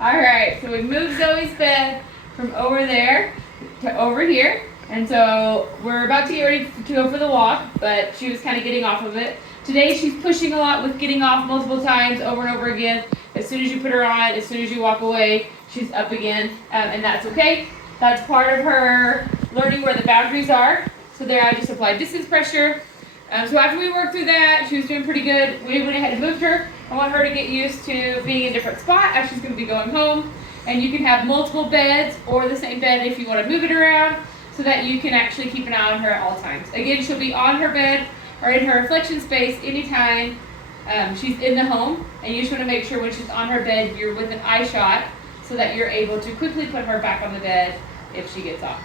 All right, so we moved Zoe's bed from over there to over here. And so we're about to get ready to go for the walk, but she was kind of getting off of it. Today she's pushing a lot with getting off multiple times over and over again. As soon as you put her on, as soon as you walk away, she's up again, and that's okay. That's part of her learning where the boundaries are. So there I just applied distance pressure. So after we worked through that, she was doing pretty good. We went ahead and moved her. I want her to get used to being in a different spot as she's going to be going home. And you can have multiple beds or the same bed if you want to move it around so that you can actually keep an eye on her at all times. Again, she'll be on her bed or in her reflection space anytime she's in the home. And you just want to make sure when she's on her bed, you're with an eye shot so that you're able to quickly put her back on the bed if she gets off.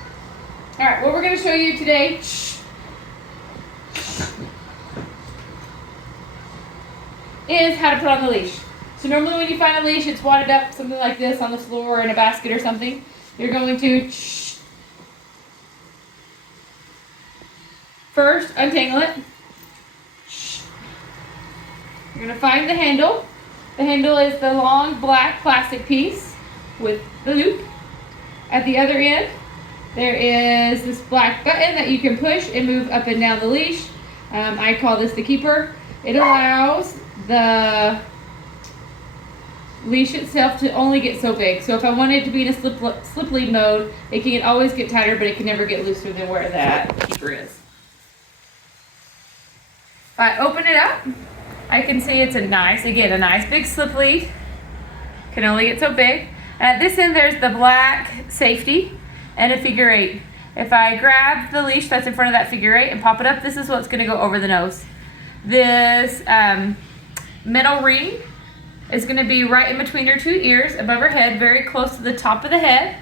All right, what we're going to show you today is how to put on the leash. So normally when you find a leash, it's wadded up something like this on the floor or in a basket or something. You're going to first untangle it. You're going to find the handle. The handle is the long black plastic piece with the loop. At the other end, there is this black button that you can push and move up and down the leash. I call this the keeper. It allows the leash itself to only get so big. So if I want it to be in a slip lead mode, it can always get tighter, but it can never get looser than where that keeper is. If I open it up, I can see it's a nice big slip lead. Can only get so big. At this end, there's the black safety and a figure 8. If I grab the leash that's in front of that figure 8 and pop it up, this is what's going to go over the nose. This metal ring is going to be right in between her 2 ears, above her head, very close to the top of the head.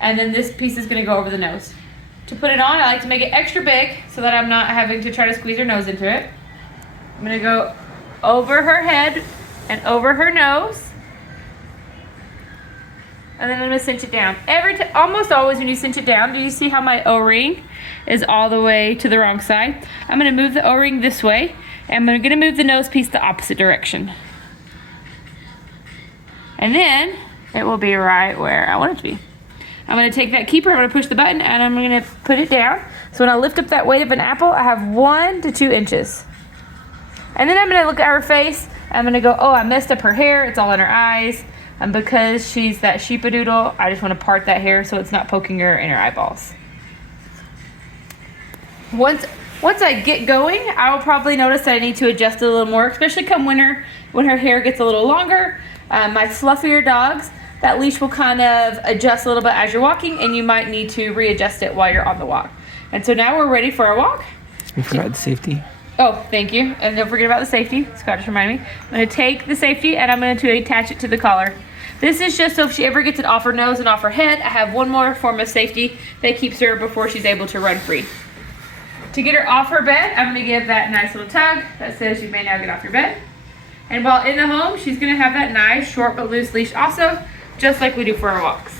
And then this piece is going to go over the nose. To put it on, I like to make it extra big so that I'm not having to try to squeeze her nose into it. I'm going to go over her head and over her nose. And then I'm going to cinch it down. Almost always when you cinch it down, do you see how my O-ring is all the way to the wrong side? I'm going to move the O-ring this way, and I'm going to move the nose piece the opposite direction. And then it will be right where I want it to be. I'm going to take that keeper, I'm going to push the button, and I'm going to put it down. So when I lift up that weight of an apple, I have 1 to 2 inches. And then I'm going to look at her face. I'm going to go, oh, I messed up her hair. It's all in her eyes. And because she's that sheepadoodle, I just want to part that hair so it's not poking her in her eyeballs. Once I get going, I will probably notice that I need to adjust it a little more, especially come winter when her hair gets a little longer. My fluffier dogs, that leash will kind of adjust a little bit as you're walking, and you might need to readjust it while you're on the walk. And so now we're ready for our walk. We forgot the safety. Oh, thank you. And don't forget about the safety. Scott just reminded me. I'm going to take the safety and I'm going to attach it to the collar. This is just so if she ever gets it off her nose and off her head, I have one more form of safety that keeps her before she's able to run free. To get her off her bed, I'm going to give that nice little tug that says you may now get off your bed. And while in the home, she's going to have that nice short but loose leash also, just like we do for our walks.